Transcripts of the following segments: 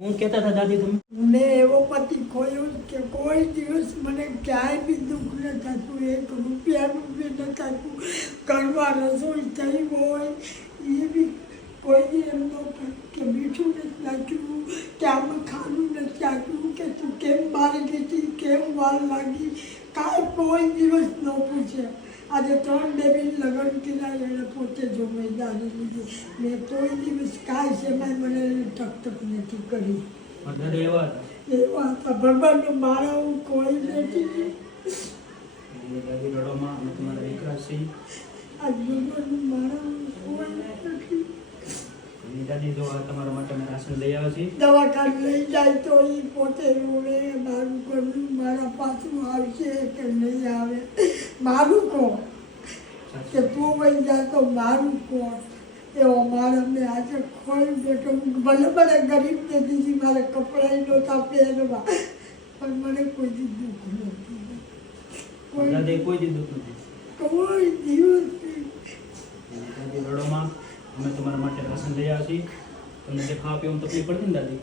હું કહેતા હતા દાદી તમે મને એવો પતિ ખોયો કે કોઈ દિવસ મને ક્યાંય બી દુઃખ ન થતું, એક રૂપિયાનું બી ન થતું. ઘરમાં રસોઈ થઈ હોય એ બી કોઈ દી એમ ન થાય કે મીઠું નથી નાખ્યું, કે આમાં ખાનું નથી નાખ્યું, કે તું કેમ બહાર ગઈ હતી, કેમ વાર લાગી, કાંઈ કોઈ દિવસ ન પૂછે. આજે 3 બેબી લગ્ન કર્યા એને પોતે જવાબદારી લીધી. મેં કોઈ દિવસ કાંઈ સેમાં મને ટકટક નથી કરી. દાદા એવા હતા એવા હતા ભગવાનનો મારા હું કોઈ નથી. દાદી રડોમાં અમે તમારા દીકરા છીએ. આ ભગવાનનો મારા હું કોઈ નથી. અને દાદી જો આ તમારા માટે અમે રાશન લઈ આવ્યા છીએ. દવાખાને લઈ જાય તો એ પોતે રોડે મારું કરવું, મારા પાછું આવશે કે નહીં આવે. મારું કહો કે તું વહી જાય તો મારું કહો. એવો મારા મેં આજે ખોઈ બેઠો. ભલે મને ગરીબને દીધી, મારે કપડાં નહોતા પહેરવા, પણ મને કોઈ દી દુઃખ નથી. દાદી કોઈ દી દુઃખ નથી. કોઈ દિવસ દાદી રડોમાં અમે તમારા માટે રાશન લઈ આવ્યા છીએ. તમને જે ખાવા પીવામાં તકલીફ પડતી ને દાદી,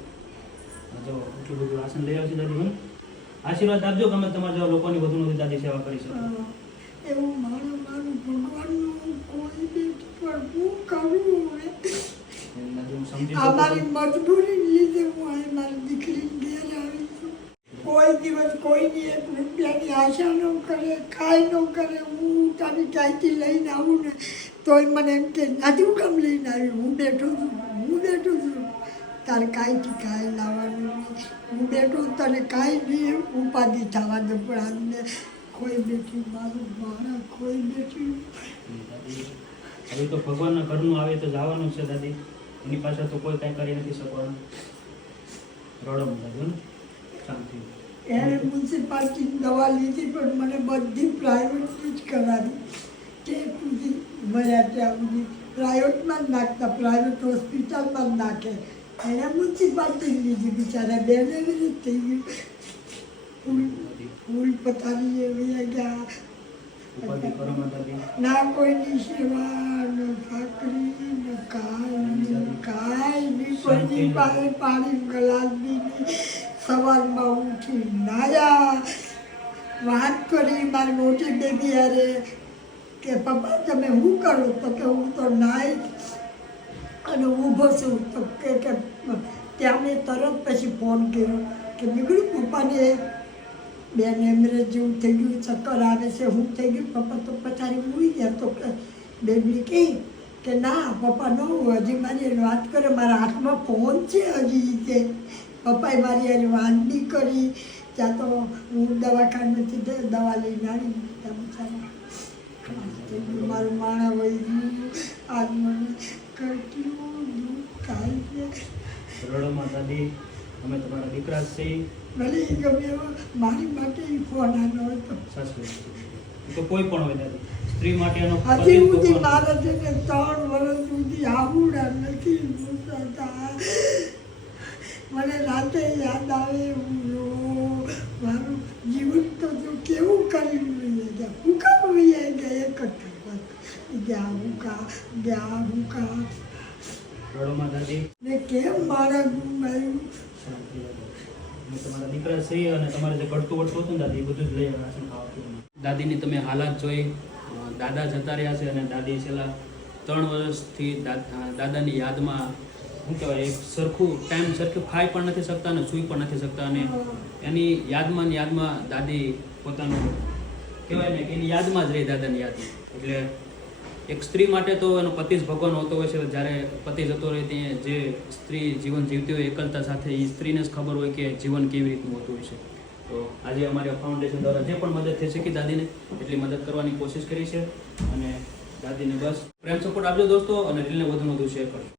જો એટલું બધું રાશન લઈ આવ્યા છીએ દાદી. મને આશીર્વાદ આપજો કે અમે તમારા જેવા લોકોની વધુમાં દાદી સેવા કરી શકીએ. એવું મારું ભગવાનનું કોઈ બી પણ હું કરું હવે. દાદી હું સમજી આ શકું મારી છું. મજબૂરી લીધે હું અહીં મારી દીકરી ઘેર આવી છું. કોઈ દિવસ કોઈની 1 રૂપિયાની આશા ન કરે, કાંઈ ન કરે. હું તારી ક્યાંયથી લઈને આવું ને તોય મને એમ કે નાથી હું કેમ લઈને આવી, હું બેઠો છું. તારે કાંઈથી કાંઈ લાવવાનું નહીં. હું બેઠો તને કાંઈ નહીં ઉપાધિ થવા દે. પણ આમને કોઈ બેઠી મારું મારા કોઈ બેઠી. દાદી હવે તો ભગવાનના ઘરનું આવે તો જવાનું છે દાદી. એની પાસે તો કોઈ કાંઈ કરી નથી શકવાનું. રડો દાદી ને શાંતિ. એણે મ્યુનિસિપાલિટીની દવા લીધી પણ મને બધી પ્રાઇવેટની જ કરાવી. કે સુધી મળ્યા ત્યાં સુધી પ્રાઇવેટમાં જ નાખતા, પ્રાઇવેટ હોસ્પિટલમાં જ નાખે. એણે મ્યુનિસિપાલિટી લીધી. બિચારા બેને એવી રીતે થઈ ગયું. ફૂલ પતાવી એવી ગયા. ઉપાધિ કરવામાં દાદી ના કોઈની સેવા, ન ભાખરી, ન કાંઈ નહીં. કોઈની પાસે પાણી ગ્લાસ બી નહીં. સવારમાં ઉઠી નાયા, વાત કરી મારી મોટી બેબી અરે કે પપ્પા તમે શું કરો? તો કે હું તો નાઈ અને ઊભો છું. તો કે ત્યાં મેં તરત પછી ફોન કર્યો કે નીકળ્યું પપ્પાને બેન એમરેજ જેવું થઈ ગયું, ચક્કર આવે છે, હું થઈ ગયું. પપ્પા તો પછાડી મૂવી ગયા. તો કે બેબી કહી કે ના પપ્પા ન હોય, હજી મારી એની વાત કરે. મારા હાથમાં ફોન છે હજી. તે પપ્પાએ મારી એની વાત બી કરી. ત્યાં તો હું દવાખાનેથી દવા લઈને આવી. ત્યાં બિચારા મારું માણા વહી ગયું. આજ મને કેટલું દુઃખ થાય છે. રડોમાં દાદી અમે તમારા દીકરા છીએ. ભલે એ ગમે એવો મારી માટે એ ફોન આવ્યો હતો. સાચું તો કોઈ પણ હોય દાદી, સ્ત્રી માટે એનો હજી પતિ જ સુધી ભગવાન. મારા છે ને 3 વર્ષ સુધી આવડા નથી પૂછતા. મને રાતે યાદ આવે હું મારું જીવન તો જો કેવું કરી લઈએ ગયા. હું કામ લઈએ ગયા એક જ ગયા હું કા રડોમાં દાદી ને કેમ મારા ગુમાયું. શાંતિ દાદી. અમે તમારા દીકરા છીએ અને તમારે જે ઘટતું વળતું હતું ને દાદી એ બધું જ લઈ આવ્યા છે ખાવા પીવાનું. દાદીની તમે હાલાત જોઈ. દાદા જતા રહ્યા છે અને દાદી છેલ્લા 3 વર્ષથી દાદાની યાદમાં શું કહેવાય એક સરખું ટાઈમ સરખું ખાઈ પણ નથી શકતા અને સૂઈ પણ નથી શકતા. અને એની યાદમાં દાદી પોતાનું કહેવાય ને કે એની યાદમાં જ રહી, દાદાની યાદમાં. એટલે એક સ્ત્રી માટે તો એનો પતિ જ ભગવાન હોતો હોય છે. જ્યારે પતિ જતો રહે ત્યાં જે સ્ત્રી જીવન જીવતી હોય એકલતા સાથે, એ સ્ત્રીને જ ખબર હોય કે જીવન કેવી રીતનું હોતું હોય છે. તો આજે અમારી ફાઉન્ડેશન દ્વારા જે પણ મદદ થઈ શકી દાદીને એટલી મદદ કરવાની કોશિશ કરી છે. અને દાદીને બસ પ્રેમ સપોર્ટ આપજો દોસ્તો, અને રીલને વધુ શેર કરજો.